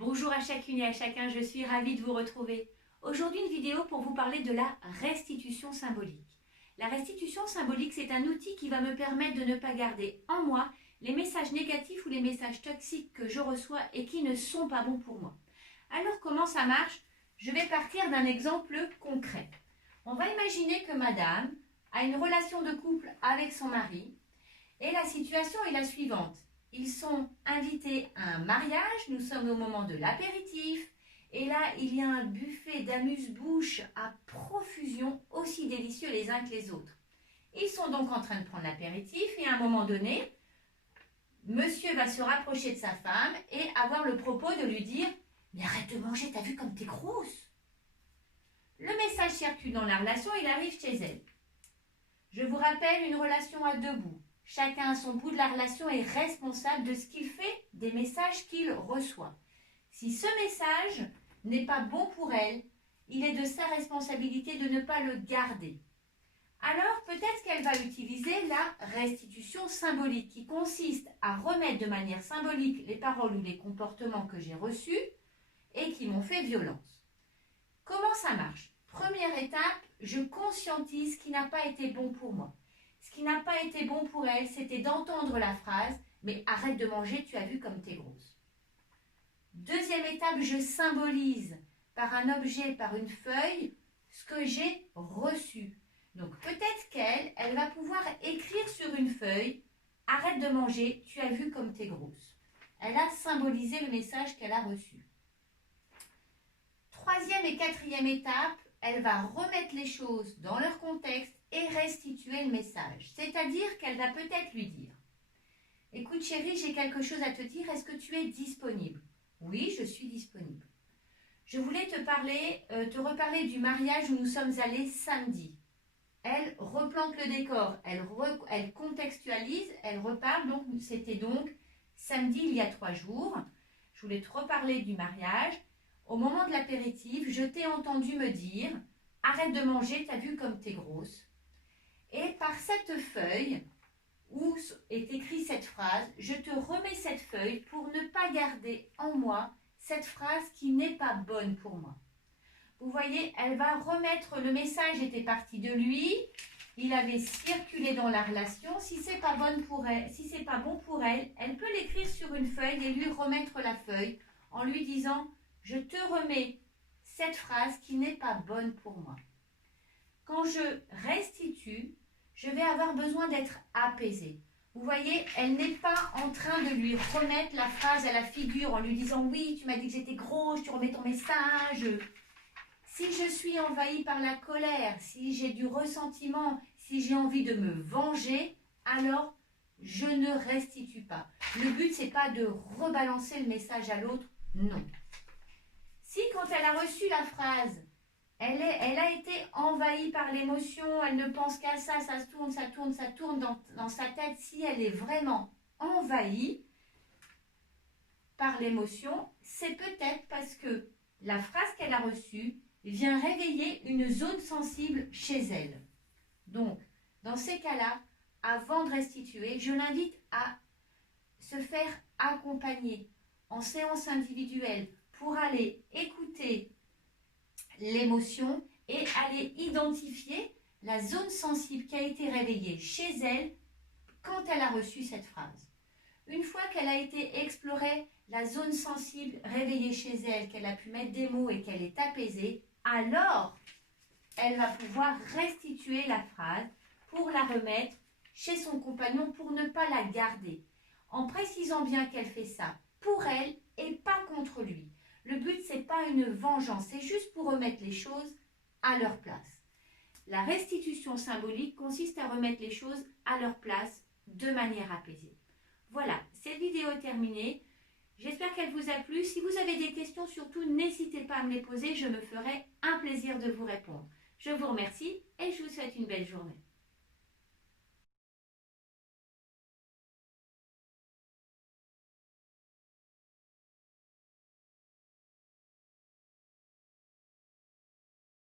Bonjour à chacune et à chacun, je suis ravie de vous retrouver. Aujourd'hui, une vidéo pour vous parler de la restitution symbolique. La restitution symbolique, c'est un outil qui va me permettre de ne pas garder en moi les messages négatifs ou les messages toxiques que je reçois et qui ne sont pas bons pour moi. Alors, comment ça marche? Je vais partir d'un exemple concret. On va imaginer que madame a une relation de couple avec son mari et la situation est la suivante. Ils sont invités à un mariage, nous sommes au moment de l'apéritif, et là, il y a un buffet d'amuse-bouche à profusion, aussi délicieux les uns que les autres. Ils sont donc en train de prendre l'apéritif, et à un moment donné, monsieur va se rapprocher de sa femme et avoir le propos de lui dire « Mais arrête de manger, t'as vu comme t'es grosse ?» Le message circule dans la relation, il arrive chez elle. Je vous rappelle une relation à deux bouts. Chacun à son bout de la relation est responsable de ce qu'il fait, des messages qu'il reçoit. Si ce message n'est pas bon pour elle, il est de sa responsabilité de ne pas le garder. Alors peut-être qu'elle va utiliser la restitution symbolique qui consiste à remettre de manière symbolique les paroles ou les comportements que j'ai reçus et qui m'ont fait violence. Comment ça marche? Première étape, je conscientise ce qui n'a pas été bon pour moi. Ce qui n'a pas été bon pour elle, c'était d'entendre la phrase « Mais arrête de manger, tu as vu comme t'es grosse ». Deuxième étape, je symbolise par un objet, par une feuille, ce que j'ai reçu. Donc peut-être qu'elle va pouvoir écrire sur une feuille « Arrête de manger, tu as vu comme t'es grosse ». Elle a symbolisé le message qu'elle a reçu. Troisième et quatrième étape, elle va remettre les choses dans leur contexte et restituer le message. C'est-à-dire qu'elle va peut-être lui dire « Écoute chérie, j'ai quelque chose à te dire, est-ce que tu es disponible ?» « Oui, je suis disponible. Je voulais te reparler du mariage où nous sommes allés samedi. » Elle replante le décor, elle contextualise, elle reparle, donc c'était donc samedi il y a 3 jours. Je voulais te reparler du mariage. Au moment de l'apéritif, je t'ai entendu me dire « Arrête de manger, t'as vu comme t'es grosse ». Et par cette feuille où est écrite cette phrase, je te remets cette feuille pour ne pas garder en moi cette phrase qui n'est pas bonne pour moi. Vous voyez, elle va remettre, le message était parti de lui, il avait circulé dans la relation. Si c'est pas bon pour elle, elle peut l'écrire sur une feuille et lui remettre la feuille en lui disant « Je te remets cette phrase qui n'est pas bonne pour moi ». Quand je restitue, je vais avoir besoin d'être apaisée. Vous voyez, elle n'est pas en train de lui remettre la phrase à la figure en lui disant « Oui, tu m'as dit que j'étais grosse, tu remets ton message ». Si je suis envahie par la colère, si j'ai du ressentiment, si j'ai envie de me venger, alors je ne restitue pas. Le but, ce n'est pas de rebalancer le message à l'autre, non. Si quand elle a reçu la phrase, elle a été envahie par l'émotion, elle ne pense qu'à ça, ça tourne dans sa tête. Si elle est vraiment envahie par l'émotion, c'est peut-être parce que la phrase qu'elle a reçue vient réveiller une zone sensible chez elle. Donc, dans ces cas-là, avant de restituer, je l'invite à se faire accompagner en séance individuelle pour aller écouter l'émotion et aller identifier la zone sensible qui a été réveillée chez elle quand elle a reçu cette phrase. Une fois qu'elle a été explorée, la zone sensible réveillée chez elle, qu'elle a pu mettre des mots et qu'elle est apaisée, alors elle va pouvoir restituer la phrase pour la remettre chez son compagnon pour ne pas la garder, en précisant bien qu'elle fait ça pour elle et pas contre lui. Le but, ce n'est pas une vengeance, c'est juste pour remettre les choses à leur place. La restitution symbolique consiste à remettre les choses à leur place de manière apaisée. Voilà, cette vidéo est terminée. J'espère qu'elle vous a plu. Si vous avez des questions, surtout, n'hésitez pas à me les poser. Je me ferai un plaisir de vous répondre. Je vous remercie et je vous souhaite une belle journée.